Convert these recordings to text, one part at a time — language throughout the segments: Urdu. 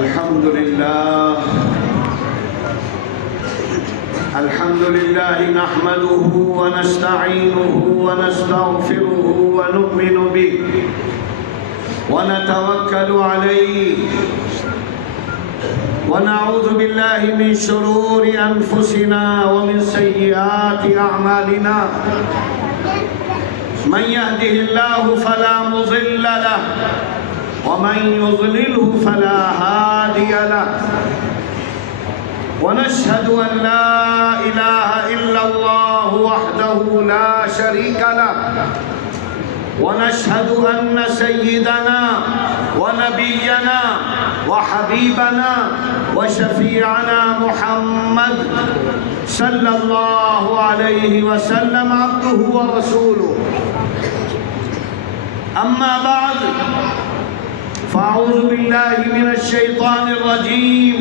الحمد لله نحمده ونستعينه ونستغفره ونؤمن به ونتوكل عليه ونعوذ بالله من شرور أنفسنا ومن سيئات أعمالنا من يهده الله فلا مضل له ومن يضلله فلا هادي له ونشهد أن لا إله إلا الله وحده لا شريك له ونشهد أن سيدنا ونبينا وحبيبنا وشفيعنا محمد صلى الله عليه وسلم عبده ورسوله أما بعد فأعوذ بالله من الشيطان الرجيم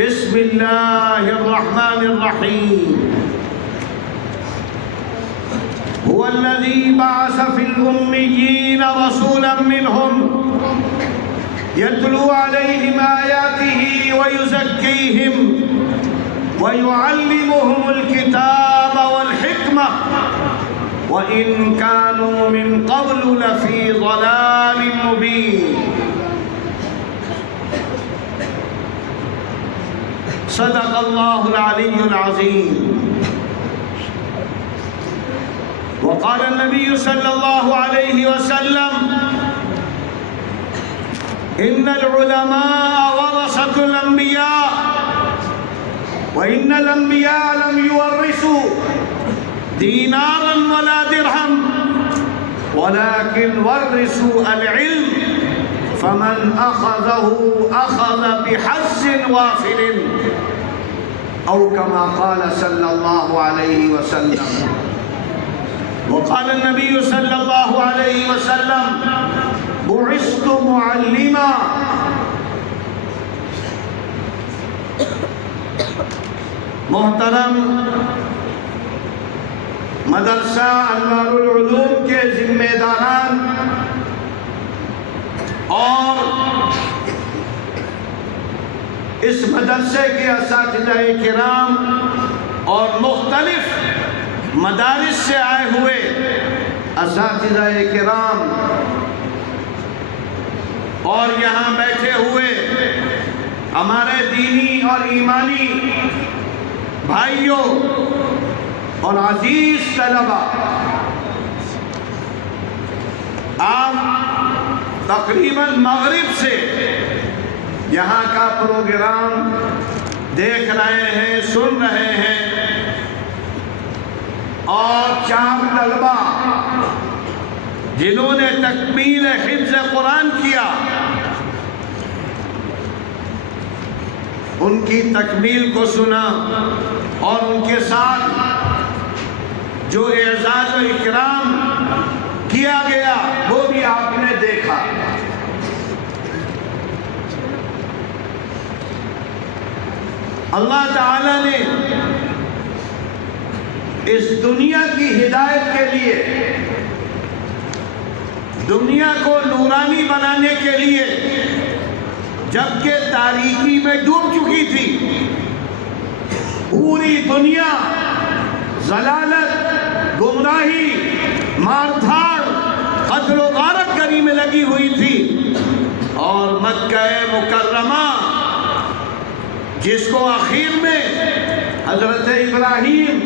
بسم الله الرحمن الرحيم هو الذي بعث في الأميين رسولا منهم يتلو عليهم آياته ويزكيهم ويعلمهم الكتاب والحكمة وإن كانوا من قبل لفي ضلال مبين صدق الله العلي العظيم وقال النبي صلى الله عليه وسلم إن العلماء ورثة الأنبياء وإن الأنبياء لم يورثوا دينارا ولا درهم ولكن ورثوا العلم فمن أخذه أخذ بحظ وافر أو كما قال صلى الله عليه وسلم وقال النبي صلى الله عليه وسلم بعثت معلما محترم مدرسہ انوار العلوم کے ذمہ داران اور اس مدرسے کے اساتذہ کرام اور مختلف مدارس سے آئے ہوئے اساتذہ کرام اور یہاں بیٹھے ہوئے ہمارے دینی اور ایمانی بھائیوں اور عزیز طلبہ، آپ تقریباً مغرب سے یہاں کا پروگرام دیکھ رہے ہیں، سن رہے ہیں، اور 4 طلبہ جنہوں نے تکمیل حفظ قرآن کیا، ان کی تکمیل کو سنا اور ان کے ساتھ جو اعزاز و اکرام کیا گیا وہ بھی آپ نے دیکھا۔ اللہ تعالیٰ نے اس دنیا کی ہدایت کے لیے، دنیا کو نورانی بنانے کے لیے، جبکہ تاریکی میں ڈوب چکی تھی، پوری دنیا ضلالت، گمراہی، مار دھاڑ، قتل و غارت گری میں لگی ہوئی تھی، اور مکہ مکرمہ جس کو آخر میں حضرت ابراہیم،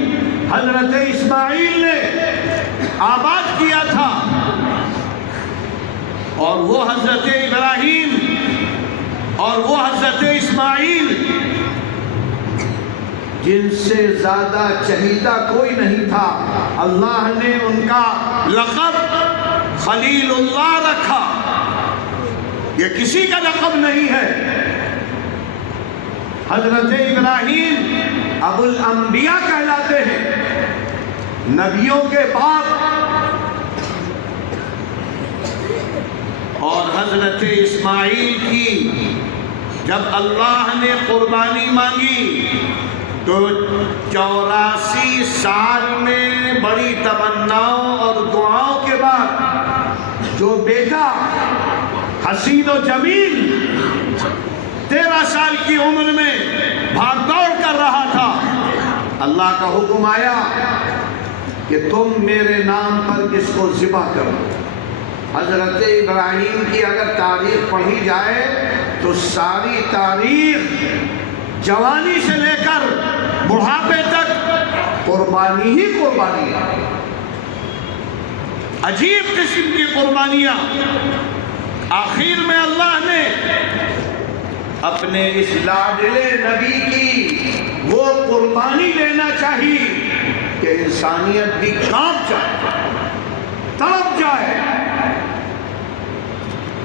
حضرت اسماعیل نے آباد کیا تھا، اور وہ حضرت ابراہیم اور وہ حضرت اسماعیل جن سے زیادہ چہیدہ کوئی نہیں تھا، اللہ نے ان کا لقب خلیل اللہ رکھا۔ یہ کسی کا لقب نہیں ہے۔ حضرت ابراہیم ابو الانبیاء کہلاتے ہیں، نبیوں کے باپ، اور حضرت اسماعیل کی جب اللہ نے قربانی مانگی تو 84 سال میں بڑی تمناؤں اور دعاؤں کے بعد جو بیٹا حسین و جمیل 13 سال کی عمر میں بھاگ دوڑ کر رہا تھا، اللہ کا حکم آیا کہ تم میرے نام پر اس کو ذبح کرو۔ حضرت ابراہیم کی اگر تاریخ پڑھی جائے تو ساری تاریخ جوانی سے لے کر بڑھاپے تک قربانی ہی قربانی ہے، عجیب قسم کی قربانیاں۔ آخر میں اللہ نے اپنے اس لاڈلے نبی کی وہ قربانی لینا چاہیے کہ انسانیت بھی کانپ جائے، تڑپ جائے۔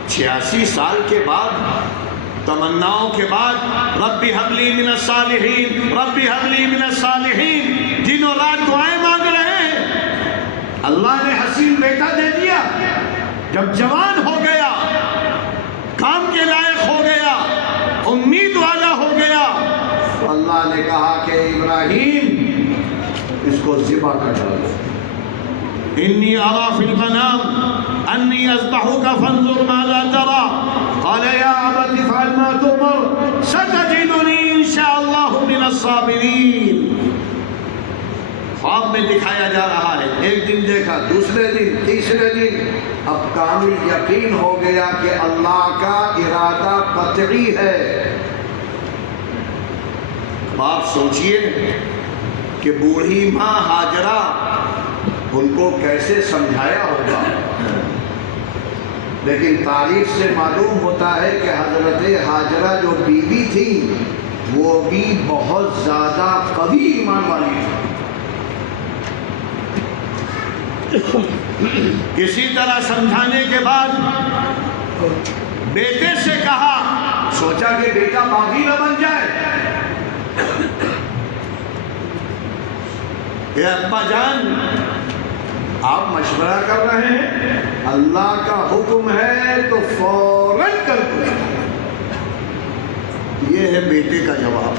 86 سال کے بعد، تمناؤں کے بعد، رب هب لی من الصالحین، رب هب لی من الصالحین، دنوں رات دعائیں مانگ رہے ہیں، اللہ نے حسین بیٹا دے دیا۔ جب جوان ہو گیا، کام کے لائق ہو گیا، امید والا ہو گیا، تو اللہ نے کہا کہ ابراہیم اس کو ذبح کر ڈالو۔ انی ارا فی المنام انی اذبحک فانظر ماذا تری قال یا ابت افعل ما تؤمر ستجدنی ان شاء اللہ من الصابرین۔ خواب میں دکھایا جا رہا ہے، ایک دن دیکھا، دوسرے دن، تیسرے دن، اب کامل یقین ہو گیا کہ اللہ کا ارادہ قطعی ہے۔ آپ سوچئے کہ بوڑھی ماں ہاجرہ ان کو کیسے سمجھایا ہوگا، لیکن تاریخ سے معلوم ہوتا ہے کہ حضرت ہاجرہ جو بیوی تھی وہ بھی بہت زیادہ قوی ایمان والی تھی۔ کسی طرح سمجھانے کے بعد بیٹے سے کہا، سوچا کہ بیٹا باغی نہ بن جائے، اے ابا جان آپ مشورہ کر رہے ہیں، اللہ کا حکم ہے تو فوراً کر دو۔ یہ ہے بیٹے کا جواب۔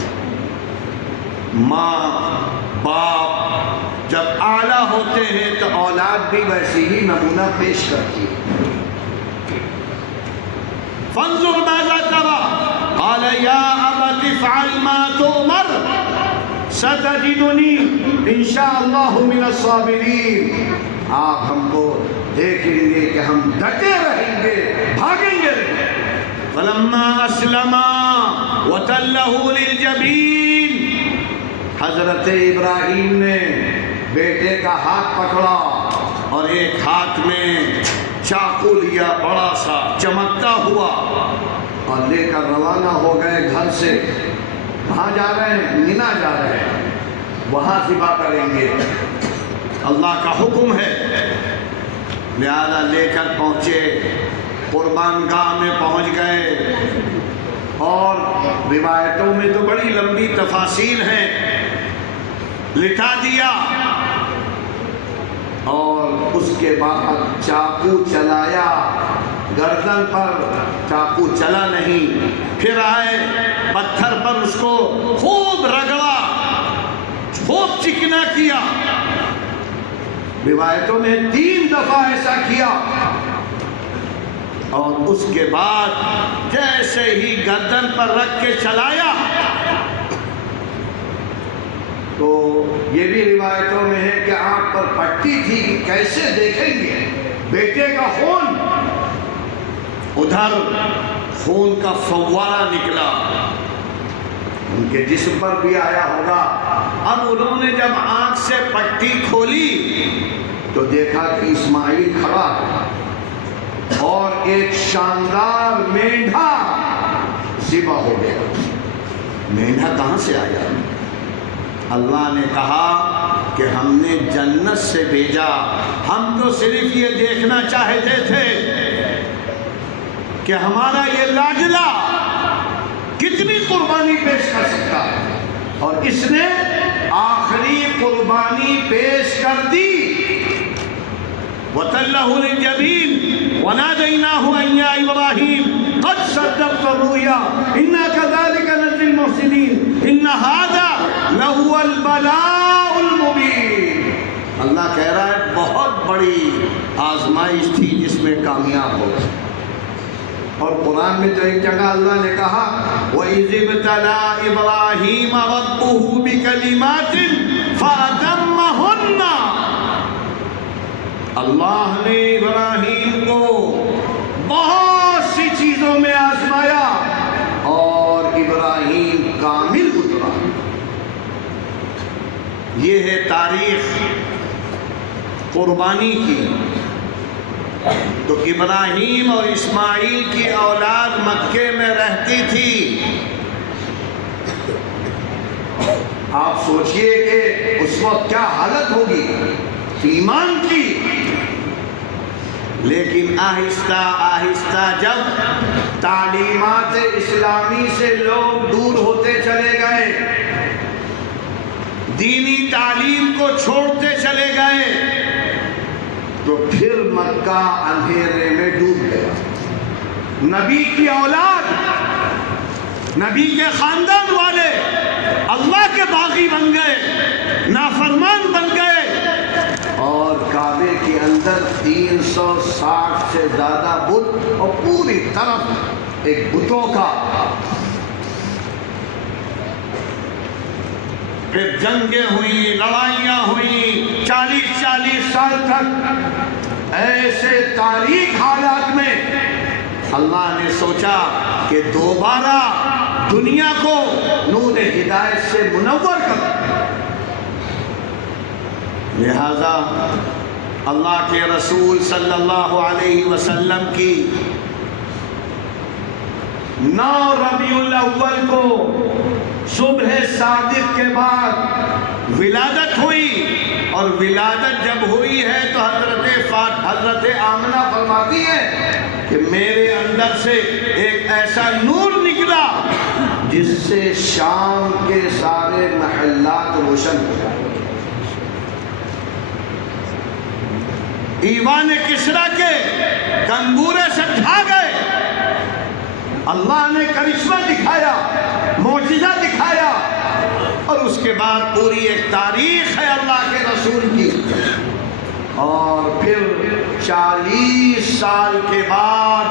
ماں باپ جب اعلیٰ ہوتے ہیں تو اولاد بھی ویسے ہی نمونہ پیش کرتی ہے۔ فانظر ماذا تری قال یا ابت افعل ما تؤمر ستجدنی ان شاء اللہ من الصابرین۔ آپ ہم کو دیکھ لیں گے کہ ہم ڈٹے رہیں گے، بھاگیں گے۔ فلما اسلما وتلہ للجبین، حضرت ابراہیم نے بیٹے کا ہاتھ پکڑا اور ایک ہاتھ میں چاقو لیا بڑا سا چمکتا ہوا اور لے کر روانہ ہو گئے گھر سے۔ کہاں جا رہے ہیں؟ مینا جا رہے ہیں، وہاں ذبح کریں گے، اللہ کا حکم ہے۔ لہذا لے کر پہنچے، قربان گاہ میں پہنچ گئے، اور روایتوں میں تو بڑی لمبی تفاصیل ہیں، لٹا دیا اور اس کے بعد چاقو چلایا گردن پر، چاقو چلا نہیں، پھر آئے پتھر پر اس کو خوب رگڑا، خوب چکنا کیا۔ روایتوں میں 3 دفعہ ایسا کیا، اور اس کے بعد جیسے ہی گردن پر رکھ کے چلایا تو یہ بھی روایتوں میں ہے کہ آنکھ پر پٹی تھی کہ کیسے دیکھیں گے بیٹے کا خون، ادھر خون کا فوارہ نکلا، ان کے جسم پر بھی آیا ہوگا۔ اب انہوں نے جب آنکھ سے پٹی کھولی تو دیکھا کہ اسماعیل کھڑا اور ایک شاندار مینڈھا ذبح ہو گیا۔ مینڈھا کہاں سے آیا؟ اللہ نے کہا کہ ہم نے جنت سے بھیجا، ہم تو صرف یہ دیکھنا چاہتے تھے کہ ہمارا یہ لاڈلا کتنی قربانی پیش کر سکتا ہے، اور اس نے آخری قربانی پیش کر دی۔ وَتَلَّهُ لِلْجَبِينِ وَنَادَيْنَاهُ أَن يَا إِبْرَاهِيمُ قَدْ صَدَّقْتَ الرُّؤْيَا إِنَّا كَذَلِكَ نَجْزِي الْمُحْسِنِينَ إِنَّ هَذَا لَهُوَ الْبَلَاءُ الْمُبِينُ۔ اللہ کہہ رہا ہے بہت بڑی آزمائش تھی جس میں کامیاب ہو گئے۔ اور قرآن میں تو ایک جگہ اللہ نے کہا وَإِذِ ابْتَلَىٰ إِبْرَاهِيمَ رَبُّهُ بِكَلِمَاتٍ فَأَتَمَّهُنَّ، اللہ نے ابراہیم کو بہت سی چیزوں میں آزمایا اور ابراہیم کامل اترا۔ یہ ہے تاریخ قربانی کی۔ تو ابراہیم اور اسماعیل کی اولاد مکے میں رہتی تھی۔ آپ سوچئے کہ اس وقت کیا حالت ہوگی ایمان کی، لیکن آہستہ آہستہ جب تعلیمات اسلامی سے لوگ دور ہوتے چلے گئے، دینی تعلیم کو چھوڑتے چلے گئے، تو پھر مکہ اندھیرے میں ڈوب گیا۔ نبی کی اولاد، نبی کے خاندان والے اللہ کے باغی بن گئے، نافرمان بن گئے، اور کعبے کے اندر 360 سے زیادہ بت اور پوری طرف ایک بتوں کا۔ پھر جنگیں ہوئی، لڑائیاں ہوئیں، 40 سال تک ایسے تاریک حالات میں اللہ نے سوچا کہ دوبارہ دنیا کو نور ہدایت سے منور کر۔ لہذا اللہ کے رسول صلی اللہ علیہ وسلم کی 9 ربیع الاول کو صبح صادق کے بعد ولادت ہوئی، اور ولادت جب ہوئی ہے تو حضرت آمنہ فرماتی ہے کہ میرے اندر سے ایک ایسا نور نکلا جس سے شام کے سارے محلات روشن ہو گئے۔ ایوان کسریٰ کے کنگورے سے ڈھا گئے۔ اللہ نے کرشمہ دکھایا، معجزہ دکھایا، اور اس کے بعد پوری ایک تاریخ ہے اللہ کے رسول کی۔ اور پھر 40 سال کے بعد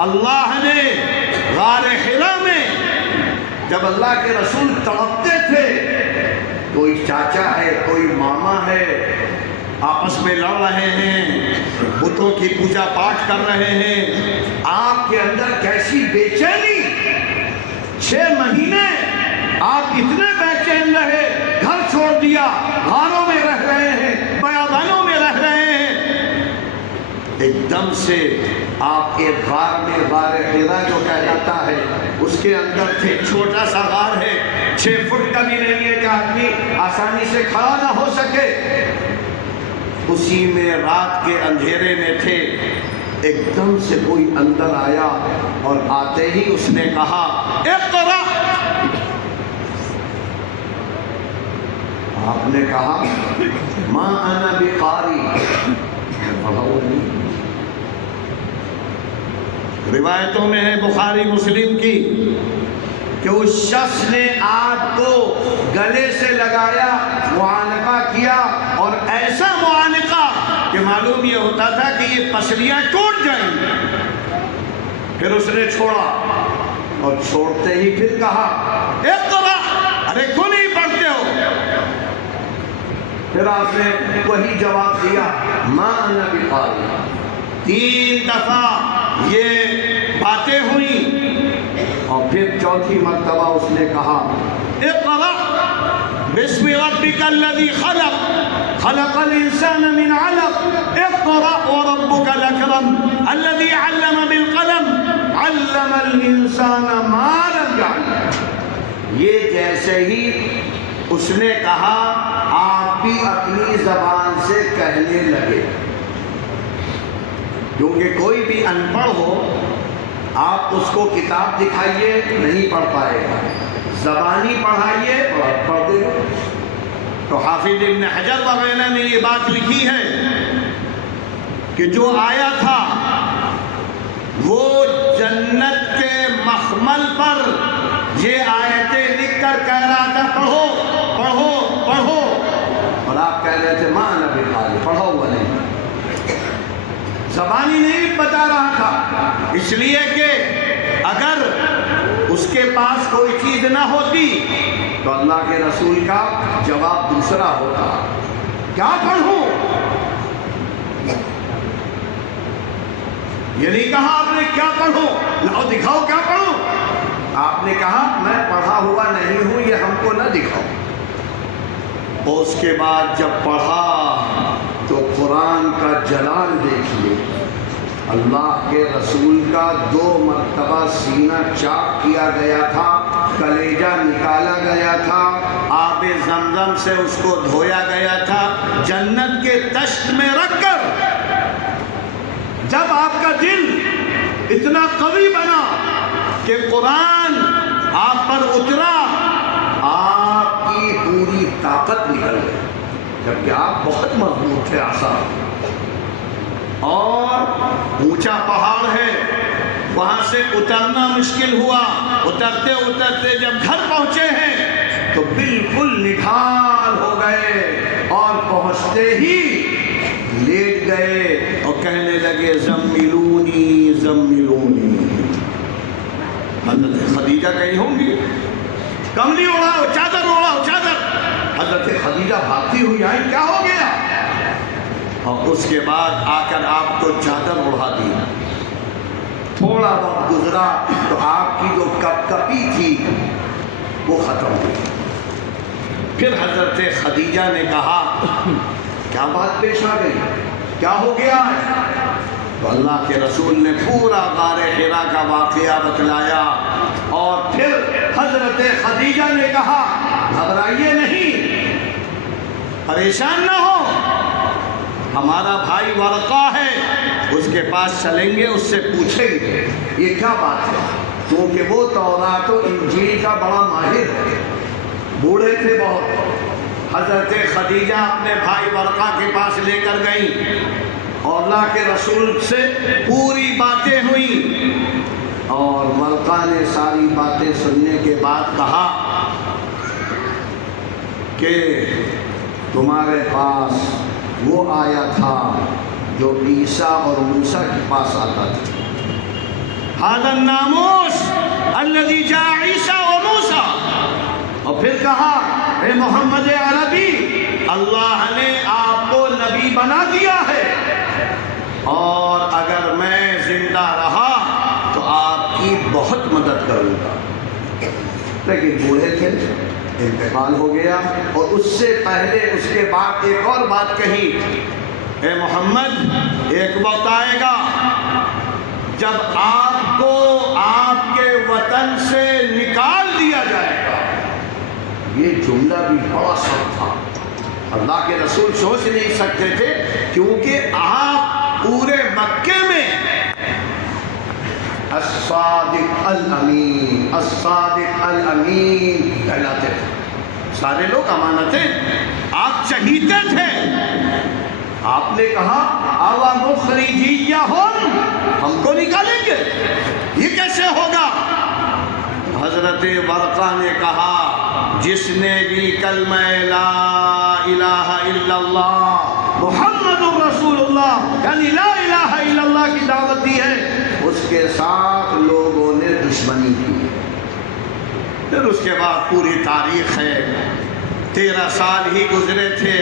اللہ نے غار حرا میں جب اللہ کے رسول تڑپتے تھے، کوئی چاچا ہے، کوئی ماما ہے، آپس میں لڑ رہے ہیں، بتوں کی پوجا پاٹ کر رہے ہیں، آپ کے اندر کیسی بے چینی۔ 6 مہینے آپ اتنے بے چین رہے، گھر چھوڑ دیا، غاروں میں رہ رہے ہیں، بیابانوں میں رہ رہے ہیں، ایک دم سے آپ ایک غار میں، غار حرا جو کہلاتا ہے، اس کے اندر تھے۔ چھوٹا سا غار ہے، 6 فٹ کا بھی نہیں ہے کہ آدمی آسانی سے کھڑا نہ ہو سکے، اسی میں رات کے اندھیرے میں تھے۔ ایک دم سے کوئی اندر آیا اور آتے ہی اس نے کہا اقرأ۔ آپ نے کہا ما انا بقاری، روایتوں میں ہے بخاری مسلم کی کہ اس شخص نے آپ کو گلے سے لگایا، معانقہ کیا، اور ایسا معانقہ کہ معلوم یہ ہوتا تھا کہ یہ پسلیاں ٹوٹ جائیں گی۔ پھر اس نے چھوڑا، اور چھوڑتے ہی پھر کہا اقرأ، ارے کیوں نہیں پڑھتے ہو؟ پھر آپ نے وہی جواب دیا ما انا بقاری۔ 3 دفعہ یہ باتیں ہوئیں، اور پھر چوتھی مرتبہ اس نے کہا اقرأ بسم ربک الذی خلق، خلق الانسان من علق، اقرأ وربک الاکرم الذی علم بالقلم، علم الانسان ما لم یعلم۔ یہ جیسے ہی اس نے کہا، آپ بھی اپنی زبان سے کہنے لگے، کیونکہ کوئی بھی ان پڑھ ہو، آپ اس کو کتاب دکھائیے نہیں پڑھ پائے گا، زبانی پڑھائیے پڑھ دے گا۔ تو حافظ ابن حجر وغیرہ نے یہ بات لکھی ہے کہ جو آیا تھا وہ جنت کے مخمل پر یہ آیتیں لکھ کر کہہ رہا تھا پڑھو پڑھو پڑھو، اور آپ کہہ رہے تھے ماں نبی خالی پڑھا ہوا نہیں۔ زبانی نہیں بتا رہا تھا، اس لیے کہ اگر اس کے پاس کوئی چیز نہ ہوتی تو اللہ کے رسول کا جواب دوسرا ہوتا، کیا پڑھوں؟ یہ نہیں کہا آپ نے کیا پڑھوں، لاؤ دکھاؤ کیا پڑھوں، آپ نے کہا میں پڑھا ہوا نہیں ہوں، یہ ہم کو نہ دکھاؤ۔ اور اس کے بعد جب پڑھا تو قرآن کا جلال دیکھیے، اللہ کے رسول کا 2 مرتبہ سینہ چاک کیا گیا تھا، کلیجہ نکالا گیا تھا، آب زمزم سے اس کو دھویا گیا تھا، جنت کے تشت میں رکھ کر۔ جب آپ کا دل اتنا قوی بنا کہ قرآن آپ پر اترا، آپ کی پوری طاقت نکل گئی، جبکہ آپ بہت مضبوط تھے آسان، اور اونچا پہاڑ ہے، وہاں سے اترنا مشکل ہوا، اترتے اترتے جب گھر پہنچے ہیں تو بالکل نڈھال ہو گئے، اور پہنچتے ہی لیٹ گئے اور کہنے لگے زملونی زملونی۔ حضرت خدیجہ کہیں ہوں گی، کملی اڑاؤ، چادر اڑاؤ، چادر۔ حضرت خدیجہ بھاگتی ہوئی آئی، کیا ہو گیا؟ اور اس کے بعد آ کر آپ کو چادر اڑا دی۔ تھوڑا وقت گزرا تو آپ کی جو کپ کپی تھی وہ ختم ہوئی۔ پھر حضرت خدیجہ نے کہا کیا بات پیش آ گئی، کیا ہو گیا؟ تو اللہ کے رسول نے پورا غار حرا کا واقعہ بتلایا، اور پھر حضرت خدیجہ نے کہا گھبرائیے نہیں، پریشان نہ ہو، ہمارا بھائی ورقہ ہے، اس کے پاس چلیں گے، اس سے پوچھیں گے یہ کیا بات ہے، کیونکہ وہ تورات و انجیل کا بڑا ماہر ہے، بوڑھے تھے بہت۔ حضرت خدیجہ اپنے بھائی ورقہ کے پاس لے کر گئیں، اور اللہ کے رسول سے پوری باتیں ہوئیں، اور ورقہ نے ساری باتیں سننے کے بعد کہا کہ تمہارے پاس وہ آیا تھا جو عیسیٰ اور موسیٰ کے پاس آتا تھا، ھذا الناموس الذی جاء عیسیٰ و موسیٰ۔ اور پھر کہا اے محمد عربی، اللہ نے آپ کو نبی بنا دیا ہے، اور اگر میں زندہ رہا تو آپ کی بہت مدد کروں گا۔ لیکن بوڑھے تھے، انتقال ہو گیا، اور اس سے پہلے اس کے بعد ایک اور بات کہی، اے محمد ایک وقت آئے گا جب آپ کو آپ کے وطن سے نکال دیا جائے گا۔ یہ جملہ بھی بڑا سخت تھا، اللہ کے رسول سوچ نہیں سکتے تھے، کیونکہ آپ پورے مکے میں الصادق الامین الصادق الامین کہلاتے تھے، سارے لوگ امانتیں آپ چہیتے تھے۔ آپ نے کہا اوا مخرجیہم، ہم کو نکالیں گے، یہ کیسے ہوگا؟ حضرت ورقہ نے کہا جس نے بھی کلمہ لا الہ الا اللہ محمد رسول اللہ یعنی لا الہ الا اللہ کی دعوت دی ہے، اس کے ساتھ لوگوں نے دشمنی کی۔ پھر اس کے بعد پوری تاریخ ہے، 13 سال ہی گزرے تھے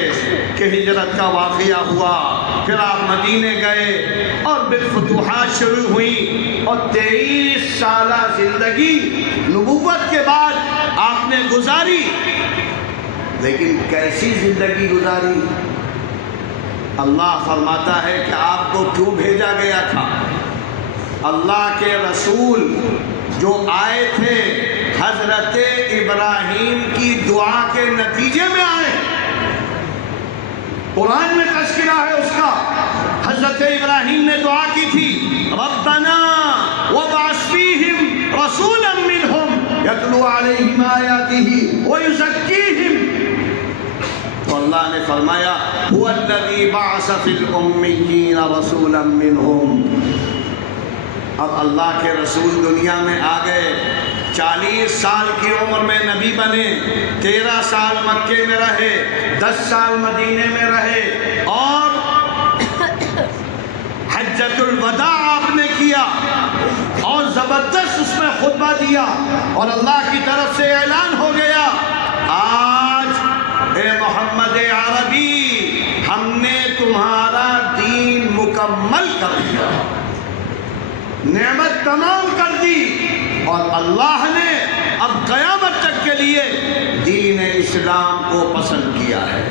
کہ ہجرت کا واقعہ ہوا، پھر آپ مدینے گئے اور بالفتوحات شروع ہوئی، اور 23 سالہ زندگی نبوت کے بعد آپ نے گزاری۔ لیکن کیسی زندگی گزاری؟ اللہ فرماتا ہے کہ آپ کو کیوں بھیجا گیا تھا؟ اللہ کے رسول جو آئے تھے حضرت ابراہیم کی دعا کے نتیجے میں آئے، قرآن میں تذکرہ ہے اس کا۔ حضرت ابراہیم نے دعا کی تھی ربنا وابعث فیہم رسولا منہم یتلو علیہم آیاتہ ویزکیہم، تو اللہ نے فرمایا هو الذی بعث فی الامیین رسولا منہم۔ اب اللہ کے رسول دنیا میں آ گئے، 40 سال کی عمر میں نبی بنے، 13 سال مکے میں رہے، 10 سال مدینے میں رہے، اور حج حجۃ الوداع آپ نے کیا اور زبردست اس میں خطبہ دیا اور اللہ کی طرف سے اعلان ہو گیا، آج اے محمد عربی ہم نے تمہارا دین مکمل کر دیا، نعمت تمام کر دی، اور اللہ نے اب قیامت تک کے لیے دین اسلام کو پسند کیا ہے۔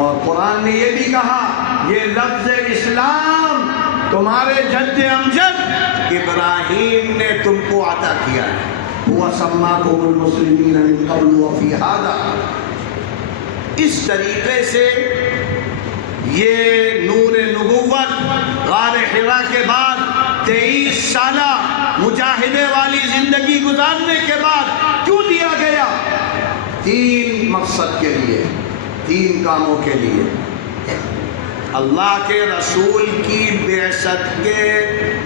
اور قرآن نے یہ بھی کہا یہ لفظ اسلام تمہارے جد امجد ابراہیم نے تم کو عطا کیا ہے، هو سماکم المسلمین من قبل وفی ھذا۔ اس طریقے سے یہ نور نبوت غار حرا کے بعد 23 سالہ مجاہدے والی زندگی گزارنے کے بعد کیوں دیا گیا؟ 3 مقصد کے لیے، 3 کاموں کے لیے۔ اللہ کے رسول کی بعثت کے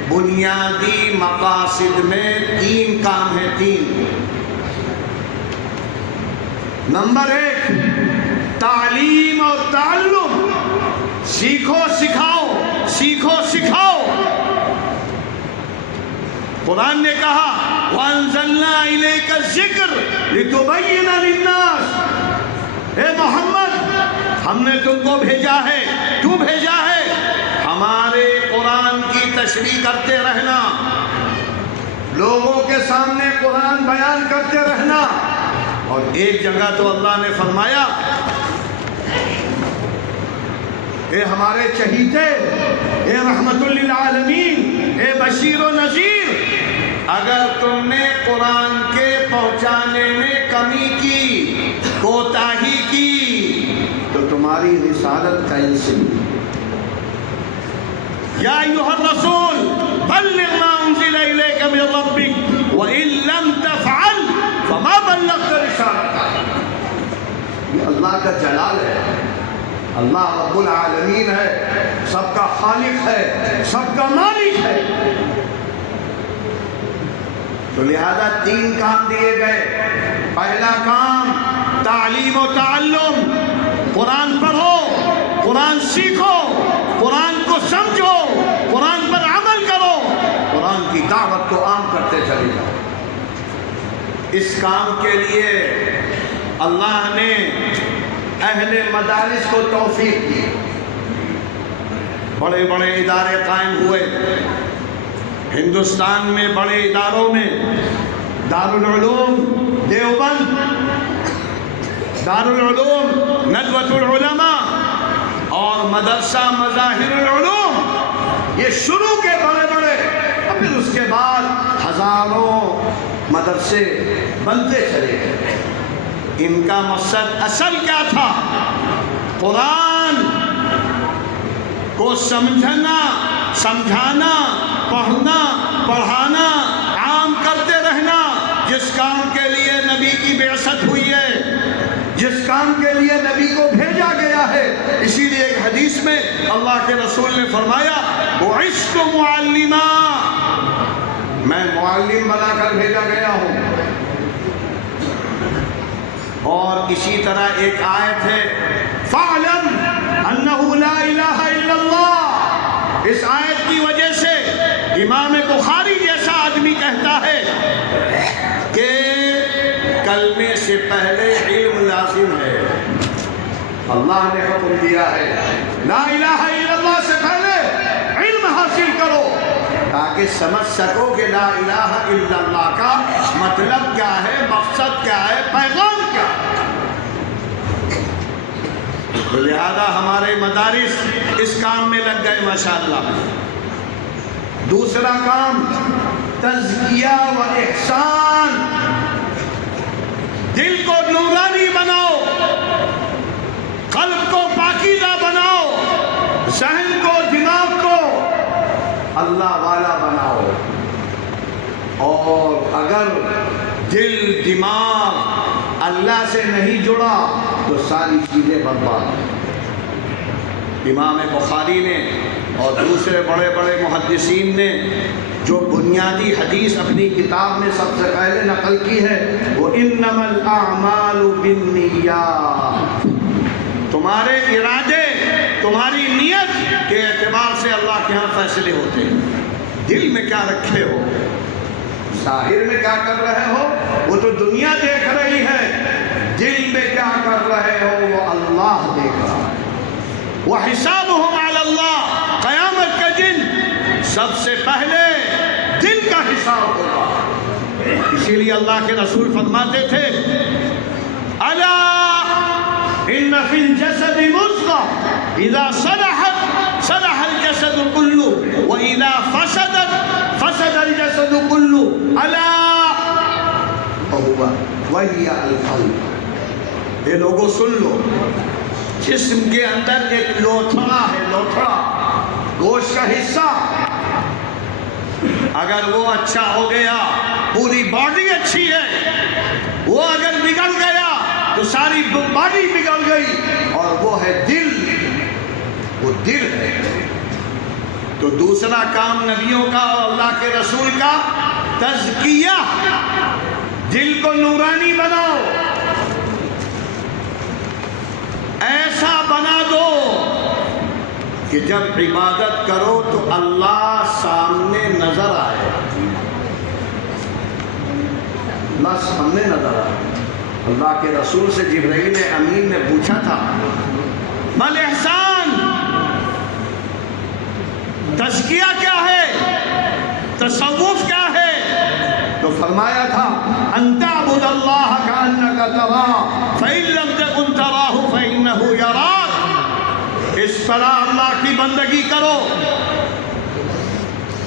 بنیادی مقاصد میں 3 کام ہیں، 3۔ نمبر 1 تعلیم اور تعلم، سیکھو سکھاؤ، سیکھو سکھاؤ۔ قرآن نے کہا وَأَنزَلْنَا إِلَيْكَ الذِّكْرَ لِتُبَيِّنَ لِلنَّاسِ، اے محمد ہم نے تم کو بھیجا ہے، کیوں بھیجا ہے؟ ہمارے قرآن کی تشریح کرتے رہنا، لوگوں کے سامنے قرآن بیان کرتے رہنا۔ اور ایک جگہ تو اللہ نے فرمایا اے ہمارے چہیتے، اے رحمت للعالمین، اے بشیر و نذیر، اگر تم نے قرآن کے پہنچانے میں کمی کی، کوتاہی کی، تو تمہاری رسالت کینسل۔ یا ایھا الرسول بلغ ما انزل الیک من ربک وان لم تفعل فما بلغت رسالتہ۔ یہ اللہ کا جلال ہے، اللہ رب العالمین ہے، سب کا خالق ہے، سب کا مالک ہے۔ تو لہذا 3 کام دیے گئے۔ پہلا کام تعلیم و تعلم، قرآن پڑھو، قرآن سیکھو، قرآن کو سمجھو، قرآن پر عمل کرو، قرآن کی دعوت کو عام کرتے چلے جاؤ۔ اس کام کے لیے اللہ نے اہل مدارس کو توفیق دی، بڑے بڑے ادارے قائم ہوئے ہندوستان میں۔ بڑے اداروں میں دارالعلوم دیوبند، دارالعلوم ندوۃ العلماء اور مدرسہ مظاہر العلوم، یہ شروع کے بڑے بڑے، اور پھر اس کے بعد ہزاروں مدرسے بنتے چلے گئے۔ ان کا مقصد اصل کیا تھا؟ قرآن کو سمجھنا، سمجھانا، پڑھنا، پڑھانا، عام کرتے رہنا، جس کام کے لیے نبی کی بعثت ہوئی ہے، جس کام کے لیے نبی کو بھیجا گیا ہے۔ اسی لیے ایک حدیث میں اللہ کے رسول نے فرمایا بعثت معلما، میں معلم بنا کر بھیجا گیا ہوں۔ اور اسی طرح ایک آیت ہے فَاعْلَمْ أَنَّهُ لَا إِلَٰهَ إِلَّا اللَّهُ، اس آیت کی وجہ سے امام بخاری جیسا آدمی کہتا ہے کہ کلمے سے پہلے علم لازم ہے۔ اللہ نے حکم دیا ہے لا الہ الا اللہ سے پہلے علم حاصل کرو، تاکہ سمجھ سکو کہ لا الہ الا اللہ کا مطلب کیا ہے، مقصد کیا ہے، پیغام کیا ہے۔ تو لہذا ہمارے مدارس اس کام میں لگ گئے ماشاءاللہ۔ دوسرا کام تزکیہ و احسان، دل کو نورانی بناؤ، قلب کو پاکیزہ بناؤ، ذہن کو، دماغ کو اللہ والا بناؤ۔ اور اگر دل دماغ اللہ سے نہیں جڑا تو ساری چیزیں برباد ہیں۔ امام بخاری نے اور دوسرے بڑے بڑے محدثین نے جو بنیادی حدیث اپنی کتاب میں سب سے پہلے نقل کی ہے وہ انما الاعمال بالنیات، تمہارے ارادے، تمہاری نیت کے اعتبار سے اللہ فیصلے ہوتے ہیں، دل میں کیا رکھے ہو، ظاہر میں کیا کر رہے ہو وہ تو دنیا دیکھ رہی ہے، دل میں کیا کر رہے ہو وہ اللہ دیکھ رہا ہے۔ وَحِسَابُهُمْ عَلَى اللَّهِ، قیامت کا دن سب سے پہلے دل کا حساب ہوگا۔ اسی لیے اللہ کے رسول فرماتے تھے الا ان فی الجسد مضغة اذا صلحت صلح الجسد كله واذا فسدت فسد الجسد كله الا وهي القلب۔ یہ لوگوں سن لو، جسم کے اندر ایک لوتھڑا ہے، لوتھڑا گوشت کا حصہ، اگر وہ اچھا ہو گیا پوری باڈی اچھی ہے، وہ اگر بگڑ گیا تو ساری باڈی بگڑ گئی، اور وہ ہے دل، وہ دل ہے۔ تو دوسرا کام نبیوں کا اور اللہ کے رسول کا تزکیہ، دل کو نورانی بناؤ، ایسا بنا دو کہ جب عبادت کرو تو اللہ سامنے نظر آئے، اللہ سامنے نظر آئے۔ اللہ کے رسول سے جبرائیل امین نے پوچھا تھا مل احسان، تزکیہ کیا ہے، تصوف کیا ہے؟ تو فرمایا تھا ان تعبد اللہ کأنک تراہ فإن لم تکن تراہ فإنہ یراک، اس طرح اللہ کی بندگی کرو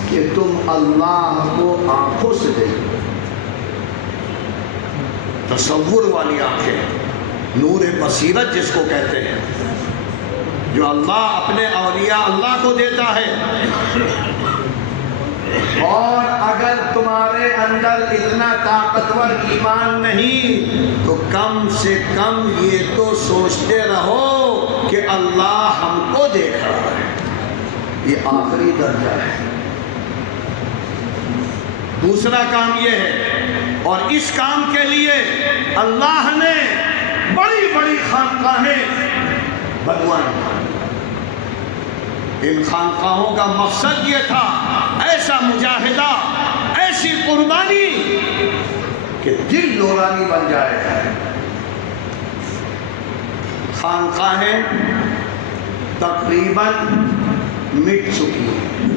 کہ تم اللہ کو آنکھوں سے دیکھو۔ تصور والی آنکھیں، نور بصیرت جس کو کہتے ہیں، جو اللہ اپنے اولیاء اللہ کو دیتا ہے۔ اور اگر تمہارے اندر اتنا طاقتور ایمان نہیں تو کم سے کم یہ تو سوچتے رہو کہ اللہ ہم کو دیکھ رہا ہے، یہ آخری درجہ ہے۔ دوسرا کام یہ ہے، اور اس کام کے لیے اللہ نے بڑی بڑی خانقاہیں بنوائی۔ ان خانقاہوں کا مقصد یہ تھا ایسا مجاہدہ، ایسی قربانی کہ دل نورانی بن جائے۔ خانقاہیں تقریباً مٹ چکی ہیں،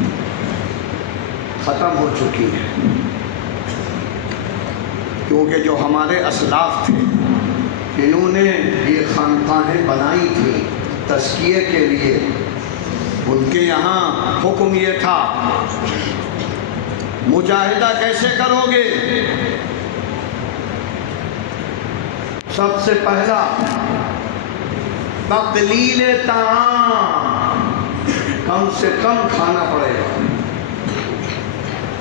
ختم ہو چکی ہیں، کیونکہ جو ہمارے اسلاف تھے انہوں نے یہ خانقاہیں بنائی تھی تزکیے کے لیے۔ ان کے یہاں حکم یہ تھا مجاہدہ کیسے کرو گے؟ سب سے پہلا تقلیل طعام، کم سے کم کھانا پڑے گا۔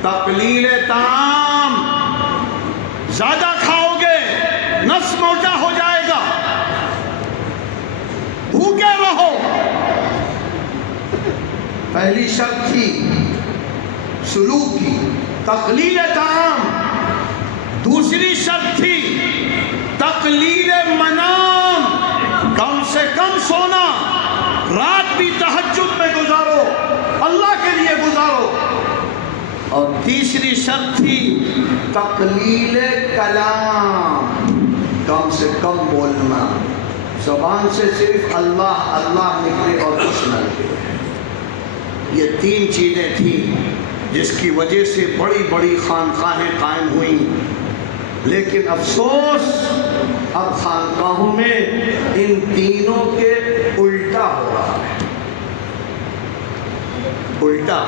تقلیل طعام، زیادہ کھاؤ گے نفس موٹا ہو جائے گا، بھوکے رہو۔ پہلی شرط تھی سلوک کی، تقلیل طعام۔ دوسری شرط تھی تقلیل منام، کم سے کم سونا، رات بھی تہجد میں گزارو، اللہ کے لیے گزارو۔ اور تیسری شرط تھی تقلیل کلام، کم سے کم بولنا، زبان سے صرف اللہ اللہ نکلے اور کچھ نہ نکلے۔ یہ تین چیزیں تھیں جس کی وجہ سے بڑی بڑی خانقاہیں قائم ہوئیں، لیکن افسوس اب خانقاہوں میں ان تینوں کے الٹا ہو رہا ہے، الٹا۔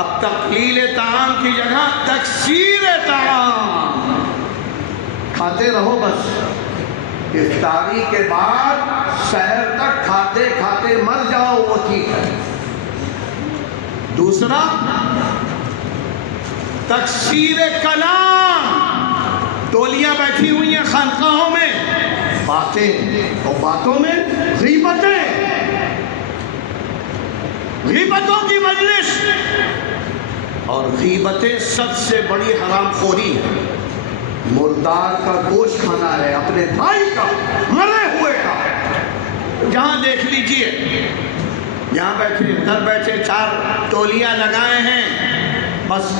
اب تقلیل طعام کی جگہ تکثیر طعام، کھاتے رہو بس، افطاری کے بعد سحر تک کھاتے کھاتے مر جاؤ وہ ٹھیک ہے۔ دوسرا تکثیر کلام، ٹولیاں بیٹھی ہوئی ہیں خانقاہوں میں، باتیں، اور باتوں میں غیبتیں، غیبتوں کی مجلس، اور غیبتیں سب سے بڑی حرام خوری ہے۔ مردار کا گوشت کھانا ہے، اپنے بھائی کا، مرے ہوئے کا، جہاں دیکھ لیجئے یہاں بیٹھے ادھر بیٹھے 4 تولیاں لگائے ہیں، بس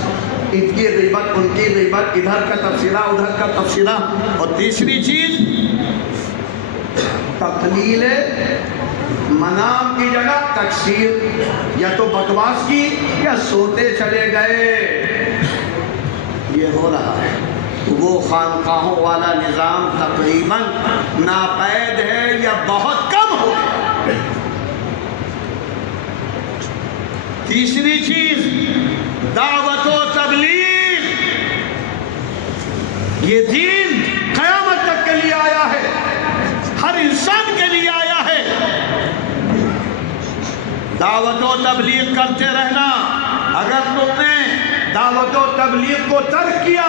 ان کی غیبت ان کی غیبت، ادھر کا تبصرہ ادھر کا تبصرہ۔ اور تیسری چیز تقلیل منام کی جگہ تکثیر، یا تو بکواس کی یا سوتے چلے گئے، یہ ہو رہا ہے۔ وہ خانقاہوں والا نظام تقریباً ناپید ہے یا بہت کم ہو گیا۔ تیسری چیز دعوت و تبلیغ، یہ دین قیامت تک کے لیے آیا ہے، ہر انسان کے لیے آیا ہے۔ دعوت و تبلیغ کرتے رہنا۔ اگر تم نے دعوت و تبلیغ کو ترک کیا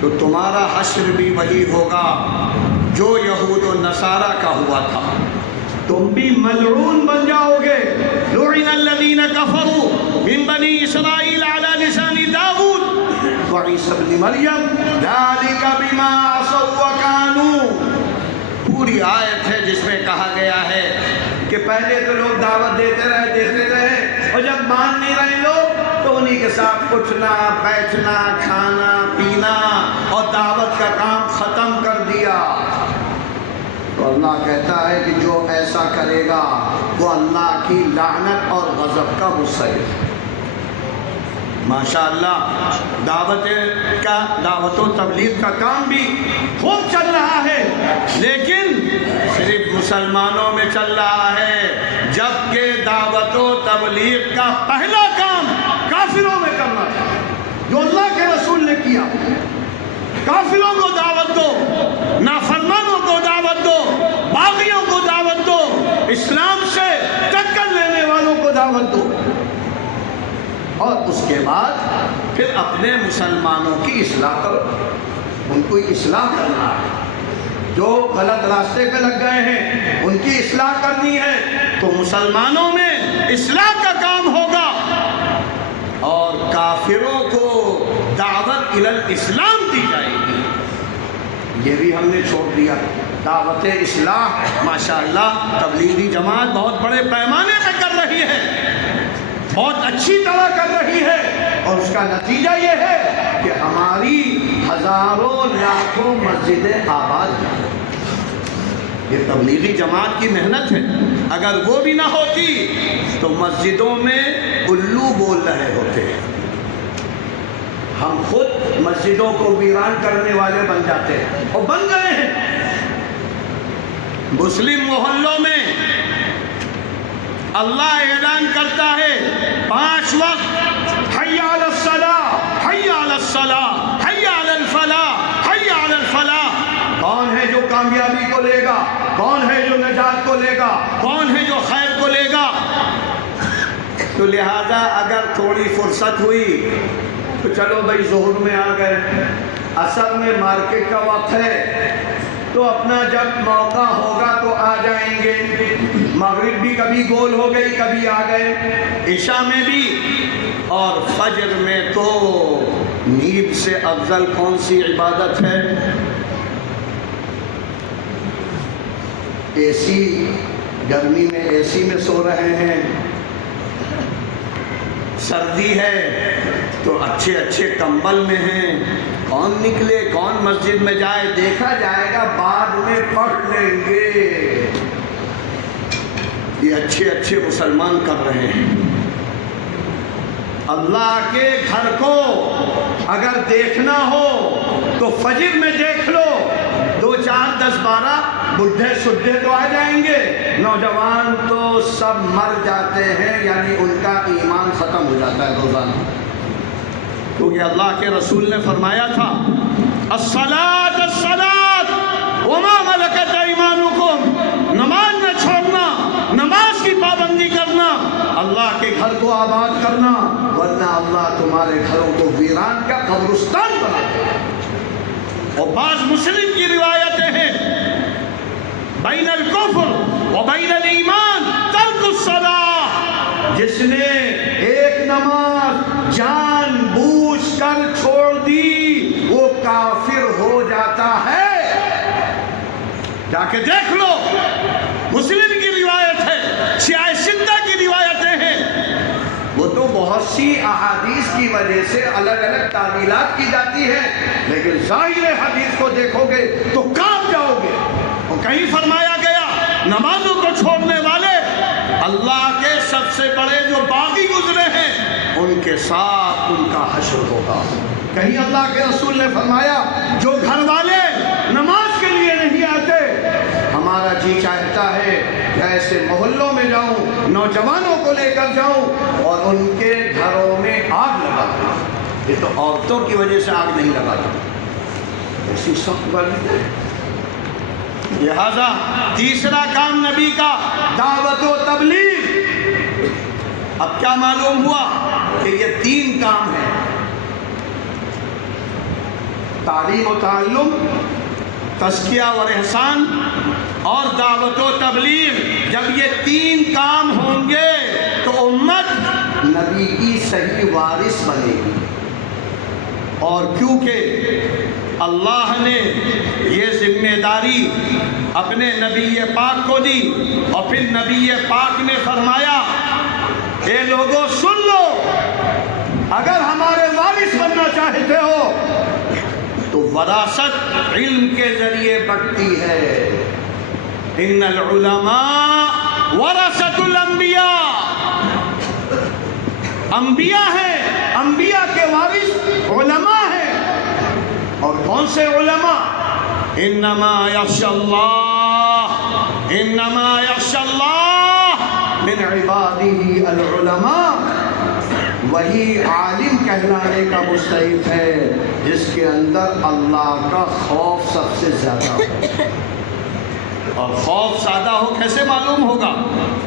تو تمہارا حشر بھی وہی ہوگا جو یہود و نصارہ کا ہوا تھا، تم بھی ملعون بن جاؤ گے۔ لعن الذین کفروا من بنی اسرائیل علی لسان داؤد وعیسی ابن مریم ذلک بما عصوا وکانوا۔ پوری آیت ہے جس میں کہا گیا ہے کہ پہلے تو لوگ دعوت دیتے رہے، اور جب مان نہیں رہے لوگ تو انہی کے ساتھ اٹھنا بیٹھنا کھانا پینا اور دعوت کا کام ختم کر دیا۔ تو اللہ کہتا ہے کہ جو ایسا کرے گا وہ اللہ کی لعنت اور غضب کا مستحق۔ ماشاءاللہ دعوت و تبلیغ کا کام بھی خوب چل رہا ہے، لیکن صرف مسلمانوں میں چل رہا ہے، جبکہ دعوت و تبلیغ کا پہلا کام کافروں میں کرنا تھا، جو اللہ کے رسول نے کیا۔ کافروں کو دعوت دو، نافرمانوں کو دعوت دو، باغیوں کو دعوت دو، اسلام سے ٹکر لینے والوں کو دعوت دو، اور اس کے بعد پھر اپنے مسلمانوں کی اصلاح کرو۔ ان کو اصلاح کرنا ہے، جو غلط راستے پہ لگ گئے ہیں ان کی اصلاح کرنی ہے، تو مسلمانوں میں اصلاح کا کام ہوگا، اور کافروں کو دعوت الی الاسلام دی جائے گی۔ یہ بھی ہم نے چھوڑ دیا۔ دعوت اصلاح ماشاءاللہ تبلیغی جماعت بہت بڑے پیمانے پہ کر رہی ہے، بہت اچھی طرح کر رہی ہے، اور اس کا نتیجہ یہ ہے کہ ہماری ہزاروں لاکھوں مسجدیں آباد ہیں۔ یہ تبلیغی جماعت کی محنت ہے، اگر وہ بھی نہ ہوتی تو مسجدوں میں الو بول رہے ہوتے ہیں، ہم خود مسجدوں کو ویران کرنے والے بن جاتے ہیں، اور بن گئے ہیں۔ مسلم محلوں میں اللہ اعلان کرتا ہے 5 وقت، حی علی الصلاۃ، حی علی الصلاۃ، حی علی الفلاح، حی علی الفلاح۔ کون ہے جو کامیابی کو لے گا؟ کون ہے جو نجات کو لے گا؟ کون ہے جو خیر کو لے گا؟ تو لہذا اگر تھوڑی فرصت ہوئی تو چلو بھائی ظہر میں آ گئے، عصر میں مارکیٹ کا وقت ہے تو اپنا جب موقع ہوگا تو آ جائیں گے، مغرب بھی کبھی گول ہو گئی کبھی آ گئے، عشاء میں بھی، اور فجر میں تو نیند سے افضل کون سی عبادت ہے؟ اے سی، گرمی میں اے سی میں سو رہے ہیں، سردی ہے تو اچھے اچھے کمبل میں ہیں، کون نکلے کون مسجد میں جائے؟ دیکھا جائے گا، بعد میں پڑھ لیں گے۔ یہ اچھے اچھے مسلمان کر رہے ہیں۔ اللہ کے گھر کو اگر دیکھنا ہو تو فجر میں دیکھ لو، 2 4 10 12 بڈھے سڈھے تو آ جائیں گے، نوجوان تو سب مر جاتے ہیں، یعنی ان کا ایمان ختم ہو جاتا ہے روزانہ، کیونکہ اللہ کے رسول نے فرمایا تھا الصلاۃ الصلاۃ وما ملکت ایمانکم، نماز نہ چھوڑنا، نماز کی پابندی کرنا، اللہ کے گھر کو آباد کرنا، ورنہ اللہ تمہارے گھروں کو ویران کا قبرستان بنا دے۔ اور بعض مسلم کی روایتیں ہیں بین الکفر و بین الایمان ترک الصلاۃ، جس نے ایک نماز جان بوجھ کر چھوڑ دی وہ کافر ہو جاتا ہے۔ جا کے دیکھ لو، مسلم کی روایت بہت سی احادیث کی وجہ سے الگ الگ تعویلات کی جاتی ہے، لیکن ظاہر حدیث کو دیکھو گے تو کانپ جاؤ گے۔ اور کہیں فرمایا گیا نمازوں کو چھوڑنے والے اللہ کے سب سے بڑے جو باغی گزرے ہیں ان کے ساتھ ان کا حشر ہوگا۔ کہیں اللہ کے رسول نے فرمایا جو گھر والے نماز کے لیے نہیں آتے، ہمارا جی چاہتا ہے کہ ایسے محلوں میں جاؤں، نوجوانوں کو لے کر جاؤں اور ان کے گھروں میں آگ لگا دوں۔ یہ تو عورتوں کی وجہ سے آگ نہیں لگاتا، ایسی سخت بات ہے۔ لہذا تیسرا کام نبی کا دعوت و تبلیغ۔ اب کیا معلوم ہوا کہ یہ تین کام ہیں، تعلیم و تعلم، تزکیہ و احسان اور دعوت و تبلیغ۔ جب یہ تین کام ہوں گے تو امت نبی کی صحیح وارث بنے گی۔ اور کیونکہ اللہ نے یہ ذمہ داری اپنے نبی پاک کو دی اور پھر نبی پاک نے فرمایا اے لوگوں سن لو، اگر ہمارے وارث بننا چاہتے ہو تو وراثت علم کے ذریعے بڑھتی ہے۔ ان العلماء ورثۃ الانبیاء، انبیاء ہیں، انبیاء کے وارث علماء ہیں۔ اور کون سے علماء؟ انما یخشی اللہ، انما یخشی اللہ من عبادہ العلماء۔ وہی عالم کہلانے کا مستحق ہے جس کے اندر اللہ کا خوف سب سے زیادہ ہو۔ اور خوف زیادہ ہو کیسے معلوم ہوگا؟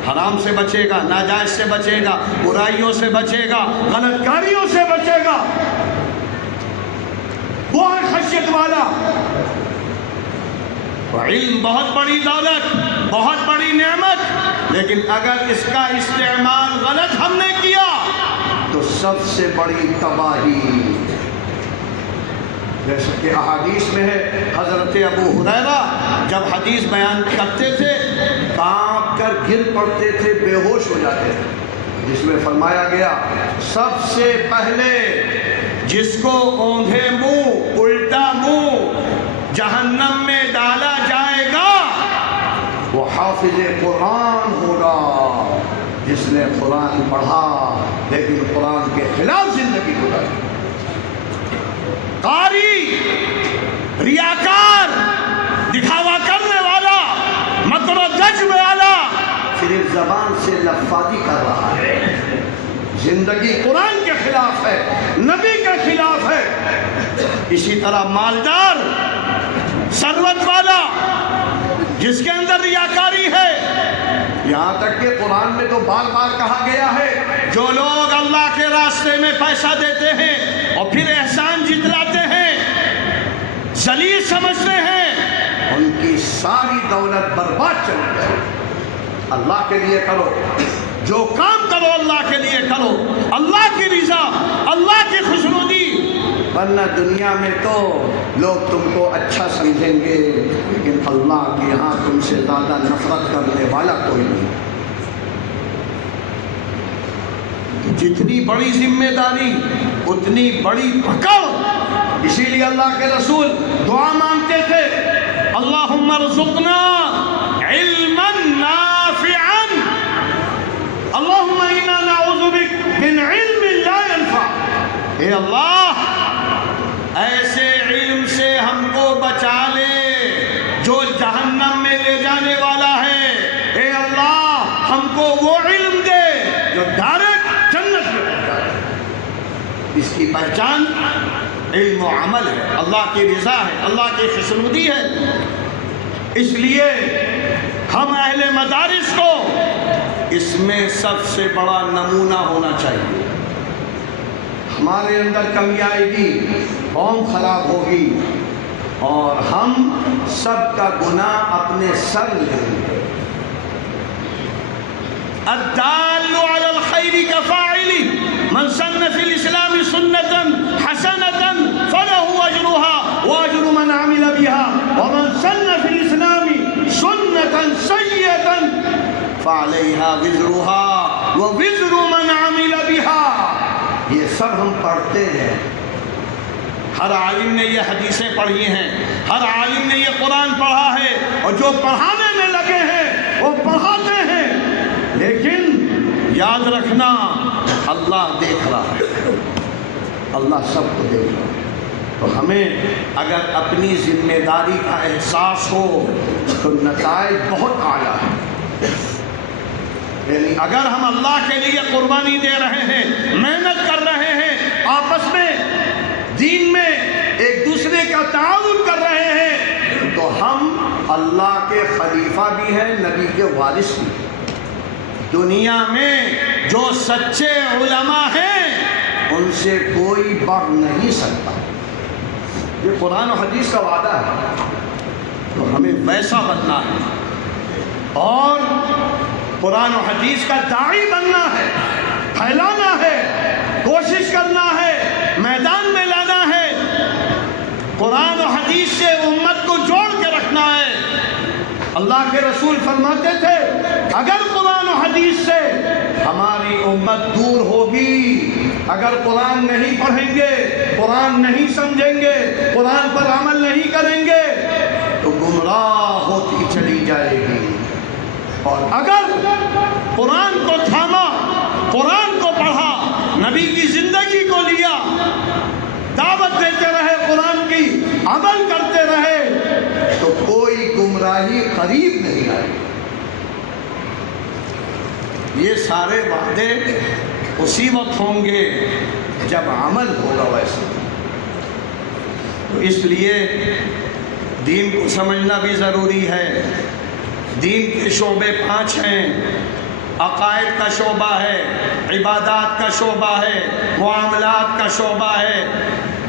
حرام سے بچے گا، ناجائز سے بچے گا، برائیوں سے بچے گا، غلط کاریوں سے بچے گا، وہ ہے خشیت والا۔ علم بہت بڑی دولت، بہت بڑی نعمت، لیکن اگر اس کا استعمال غلط ہم نے کیا تو سب سے بڑی تباہی۔ جیسا کہ احادیث میں ہے، حضرت ابو ہریرہ جب حدیث بیان کرتے تھے کانپ کر گر پڑتے تھے، بے ہوش ہو جاتے تھے، جس میں فرمایا گیا سب سے پہلے جس کو اوندھے منہ، الٹا منہ جہنم میں ڈالا جائے گا وہ حافظ قرآن ہوگا، جس نے قرآن پڑھا لیکن قرآن کے خلاف زندگی گزاری۔ قاری، ریاکار، دکھاوا کرنے والا، مکر و ججب والا، صرف زبان سے لفظی کر رہا ہے، زندگی قرآن کے خلاف ہے، نبی کے خلاف ہے۔ اسی طرح مالدار، ثروت والا، جس کے اندر ریاکاری ہے، یہاں تک کہ قرآن میں تو بار بار کہا گیا ہے جو لوگ اللہ کے راستے میں پیسہ دیتے ہیں اور پھر احسان جتلاتے ہیں، ذلیل سمجھتے ہیں، ان کی ساری دولت برباد چلی جائے۔ اللہ کے لیے کرو، جو کام کرو اللہ کے لیے کرو، اللہ کی رضا، اللہ کی خوشنودی، ورنہ دنیا میں تو لوگ تم کو اچھا سمجھیں گے لیکن اللہ کے یہاں تم سے زیادہ نفرت کرنے والا کوئی نہیں۔ جتنی بڑی ذمہ داری اتنی بڑی پکڑ۔ اسی لیے اللہ کے رسول دعا مانگتے تھے اللہم ارزقنا علما نافعا، اللہم انا نعوذ بک من علم لا ينفع۔ اے اللہ ایسے علم سے ہم کو بچا لے جو جہنم میں لے جانے والا ہے۔ اے اللہ ہم کو وہ علم دے جو ڈائریکٹ جنت میں پہنچائے۔ اس کی پہچان علم و عمل ہے، اللہ کی رضا ہے، اللہ کی خوشنودی ہے۔ اس لیے ہم اہل مدارس کو اس میں سب سے بڑا نمونہ ہونا چاہیے۔ ہمارے اندر کمی آئے گی، قوم خراب ہوگی اور ہم سب کا گناہ اپنے سر لیں گے۔ الدال علی الخیر کفاعلہ، من سن فی الاسلام سنتا حسنتا فلہ اجرها واجر من عمل بها ومن سن فی الاسلام سنتا سیئتا فعلیہا وزرها ووزر من عمل بها۔ سب ہم پڑھتے ہیں، ہر عالم نے یہ حدیثیں پڑھی ہیں، ہر عالم نے یہ قرآن پڑھا ہے، اور جو پڑھانے میں لگے ہیں وہ پڑھاتے ہیں، لیکن یاد رکھنا اللہ دیکھ رہا ہے، اللہ سب کو دیکھ رہا ہے۔ تو ہمیں اگر اپنی ذمہ داری کا احساس ہو تو نتائج بہت اعلیٰ ہیں۔ یعنی اگر ہم اللہ کے لیے قربانی دے رہے ہیں، محنت کر رہے ہیں، آپس میں دین میں ایک دوسرے کا تعاون کر رہے ہیں، تو ہم اللہ کے خلیفہ بھی ہیں، نبی کے وارث بھی۔ دنیا میں جو سچے علماء ہیں ان سے کوئی بڑھ نہیں سکتا، یہ قرآن و حدیث کا وعدہ ہے۔ تو ہمیں ویسا بننا ہے اور قرآن و حدیث کا داعی بننا ہے، پھیلانا ہے، کوشش کرنا ہے، میدان میں لانا ہے، قرآن و حدیث سے امت کو جوڑ کے رکھنا ہے۔ اللہ کے رسول فرماتے تھے اگر قرآن و حدیث سے ہماری امت دور ہوگی، اگر قرآن نہیں پڑھیں گے، قرآن نہیں سمجھیں گے، قرآن پر عمل نہیں کریں گے تو گمراہ ہوتی چلی جائے گی۔ اور اگر قرآن کو تھاما، قرآن کو پڑھا، نبی کی زندگی کو لیا، دعوت دیتے رہے قرآن کی، عمل کرتے رہے، تو کوئی گمراہی قریب نہیں آئے۔ یہ سارے وعدے اسی وقت ہوں گے جب عمل ہوگا ویسے۔ تو اس لیے دین کو سمجھنا بھی ضروری ہے۔ دین کے شعبے 5 ہیں، عقائد کا شعبہ ہے، عبادات کا شعبہ ہے، معاملات کا شعبہ ہے،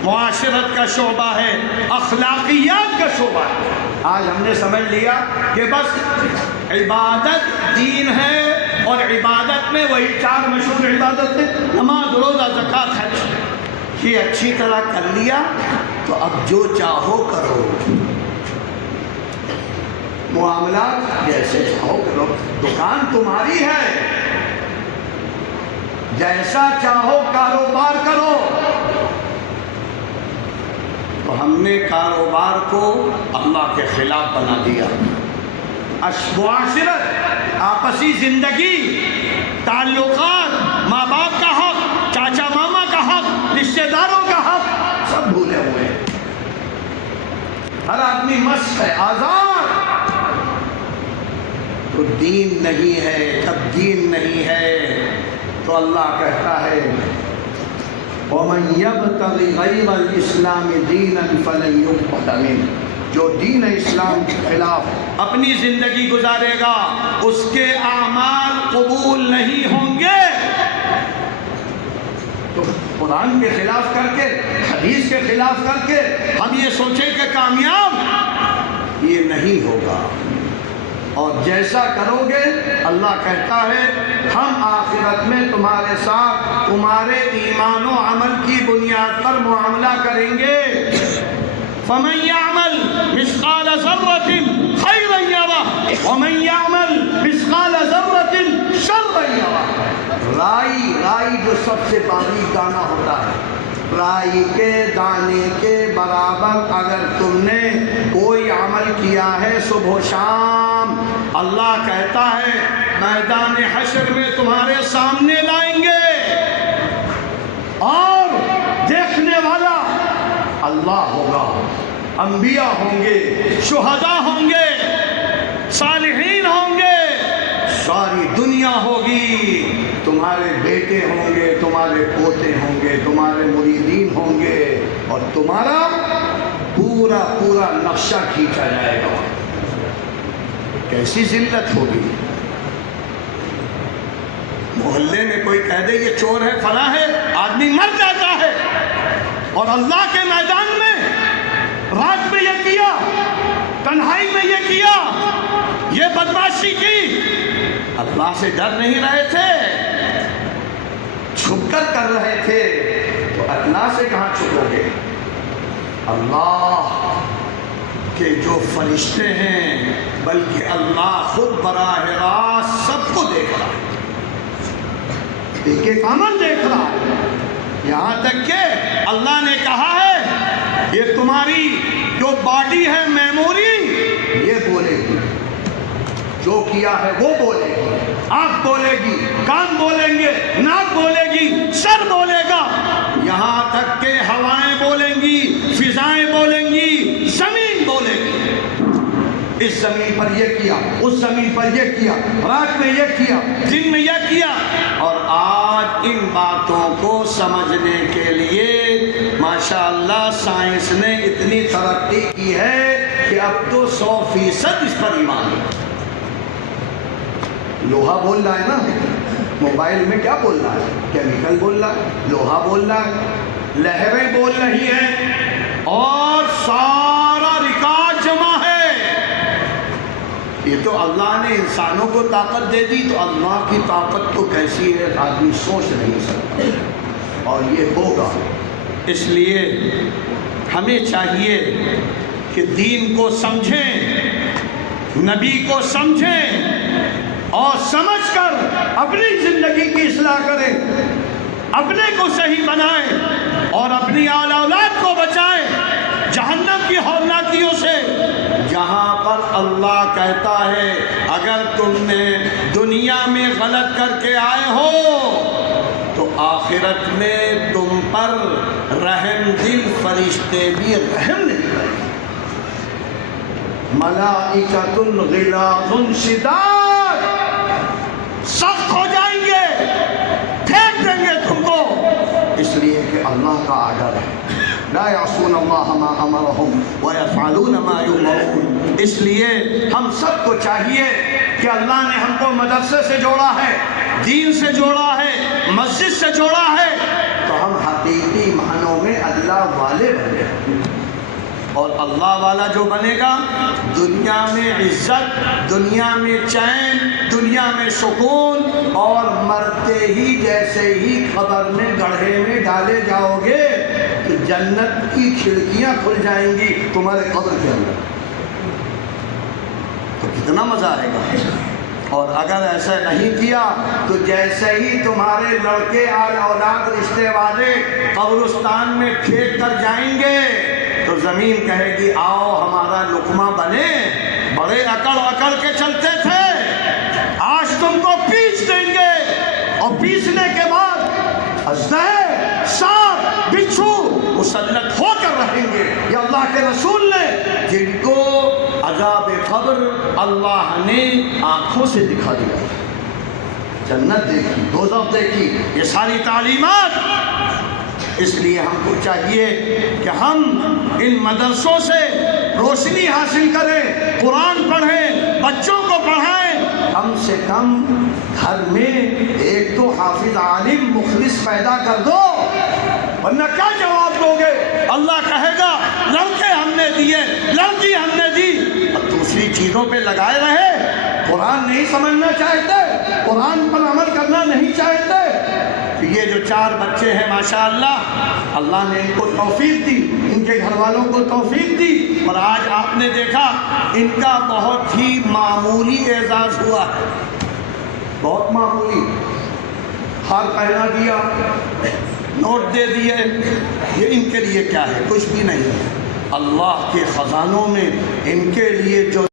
معاشرت کا شعبہ ہے، اخلاقیات کا شعبہ ہے۔ آج ہم نے سمجھ لیا کہ بس عبادت دین ہے، اور عبادت میں وہی 4 مشہور عبادتیں، نماز، روزہ، زکوٰۃ، حج، یہ اچھی طرح کر لیا تو اب جو چاہو کرو، معاملات جیسے چاہو کرو، دکان تمہاری ہے، جیسا چاہو کاروبار کرو۔ تو ہم نے کاروبار کو اللہ کے خلاف بنا دیا۔ معاشرت، آپسی زندگی، تعلقات، ماں باپ کا حق، چاچا ماما کا حق، رشتہ داروں کا حق، سب بھولے ہوئے ہیں۔ ہر آدمی مست ہے، آزاد۔ تو دین نہیں ہے، جب دین نہیں ہے تو اللہ کہتا ہے وَمَن يَبْتَغِ غَيْرَ الْإِسْلَامِ دِينًا فَلَن يُقْبَلَ مِنْهُ، جو دین اسلام کے خلاف اپنی زندگی گزارے گا اس کے اعمال قبول نہیں ہوں گے۔ تو قرآن کے خلاف کر کے، حدیث کے خلاف کر کے ہم یہ سوچیں کہ کامیاب، یہ نہیں ہوگا۔ اور جیسا کرو گے اللہ کہتا ہے ہم آخرت میں تمہارے ساتھ تمہارے ایمان و عمل کی بنیاد پر معاملہ کریں گے۔ فَمَن يَعْمَلْ مِثْقَالَ ذَرَّةٍ خَيْرًا يَرَهُ وَمَن يَعْمَلْ مِثْقَالَ ذَرَّةٍ شَرًّا يَرَهُ۔ رائی جو سب سے باریک دانہ ہوتا ہے، رائی کے دانے کے برابر اگر تم نے کوئی عمل کیا ہے صبح و شام، اللہ کہتا ہے میدان حشر میں تمہارے سامنے لائیں گے، اور دیکھنے والا اللہ ہوگا، انبیاء ہوں گے، شہداء ہوں گے، صالحین ہوں گے، ساری دنیا ہوگی، تمہارے بیٹے ہوں گے، تمہارے پوتے ہوں گے، تمہارے مریدین ہوں گے، اور تمہارا پورا پورا نقشہ کھینچا جائے گا۔ کیسی ذلت ہوگی۔ محلے میں کوئی کہہ دے یہ چور ہے، فلاں ہے، آدمی مر جاتا ہے، اور اللہ کے میدان میں رات میں یہ کیا، تنہائی میں یہ کیا، یہ بدمعاشی کی، اللہ سے ڈر نہیں رہے تھے، چھپ کر رہے تھے، تو اللہ سے کہاں چھپو گے؟ اللہ کے جو فرشتے ہیں، بلکہ اللہ خود براہ راست سب کو دیکھ رہا ہے، ایک ایک عمل دیکھ رہا ہے۔ یہاں تک کہ اللہ نے کہا ہے یہ تمہاری جو باڈی ہے میموری یہ بولے گی، جو کیا ہے وہ بولے گی، آنکھ بولے گی، کان بولیں گے، ناک بولے گی، سر بولے گا، یہاں تک کہ ہوائیں بولیں گی، فضائیں بولیں گی، زمین بولے گی۔ اس زمین پر یہ کیا، اس زمین پر یہ کیا، رات میں یہ کیا، دن میں یہ کیا۔ اور آج ان باتوں کو سمجھنے کے لیے ماشاءاللہ سائنس نے اتنی ترقی کی ہے کہ اب تو 100% اس پر ایمان ہے۔ لوہا بول رہا ہے نا، موبائل میں کیا بول رہا ہے؟ کیمیکل بول رہا ہے، لوہا بول رہا ہے، لہریں بول رہی ہیں اور سارا ریکارڈ جمع ہے۔ یہ تو اللہ نے انسانوں کو طاقت دے دی، تو اللہ کی طاقت تو کیسی ہے آدمی سوچ نہیں سکتا، اور یہ ہوگا۔ اس لیے ہمیں چاہیے کہ دین کو سمجھیں، نبی کو سمجھیں، اور سمجھ کر اپنی زندگی کی اصلاح کریں، اپنے کو صحیح بنائیں اور اپنی آل اولاد کو بچائیں جہنم کی ہولناکیوں سے۔ جہاں پر اللہ کہتا ہے اگر تم نے دنیا میں غلط کر کے آئے ہو تو آخرت میں تم پر رحم دل فرشتے بھی رحم نہیں کریں گے۔ ملائکۃ غلاظ شداد سخت ہو جائیں گے، پھینک دیں گے تم کو، اس لیے کہ اللہ کا آرڈر ہے، لا یعصون اللہ ما امرہم ویفعلون ما یؤمرون۔ اس لیے ہم سب کو چاہیے کہ اللہ نے ہم کو مدرسے سے جوڑا ہے، دین سے جوڑا ہے، مسجد سے جوڑا ہے، تو ہم حقیقی معنوں میں اللہ والے بنے، اور اللہ والا جو بنے گا دنیا میں عزت، دنیا میں چین، دنیا میں سکون، اور مرتے ہی جیسے ہی قبر میں گڑھے میں ڈالے جاؤ گے تو جنت کی کھڑکیاں کھل جائیں گی تمہارے قبر کے اندر، تو کتنا مزہ آئے گا۔ اور اگر ایسا نہیں کیا تو جیسے ہی تمہارے لڑکے آل اولاد رشتے والے قبرستان میں پھینک کر جائیں گے تو زمین کہے گی آؤ ہمارا لقمہ بنے، بڑے اکڑ اکڑ کے چلتے تھے، آج تم کو پیس دیں گے، اور پیسنے کے بعد اژدہے، سانپ، بچھو مسلط ہو کر رہیں گے۔ یہ اللہ کے رسول نے جن کو عذاب قبر اللہ نے آنکھوں سے دکھا دیا، جنت دیکھی، دوزخ دیکھی، یہ ساری تعلیمات۔ اس لیے ہم کو چاہیے کہ ہم ان مدرسوں سے روشنی حاصل کریں، قرآن پڑھیں، بچوں کو پڑھائیں، کم سے کم گھر میں ایک تو حافظ عالم مخلص پیدا کر دو، ورنہ کیا جواب دو گے؟ اللہ کہے گا لڑکے ہم نے دیے، لڑکی ہم نے دی، اور دوسری چیزوں پہ لگائے رہے، قرآن نہیں سمجھنا چاہتے، قرآن پر عمل کرنا نہیں چاہتے۔ یہ جو 4 بچے ہیں ماشاءاللہ اللہ نے ان کو توفیق دی، ان کے گھر والوں کو توفیق دی، اور آج آپ نے دیکھا ان کا بہت ہی معمولی اعزاز ہوا ہے، بہت معمولی، ہار پہنا دیا، نوٹ دے دیے، یہ ان کے لیے کیا ہے؟ کچھ بھی نہیں ہے۔ اللہ کے خزانوں میں ان کے لیے جو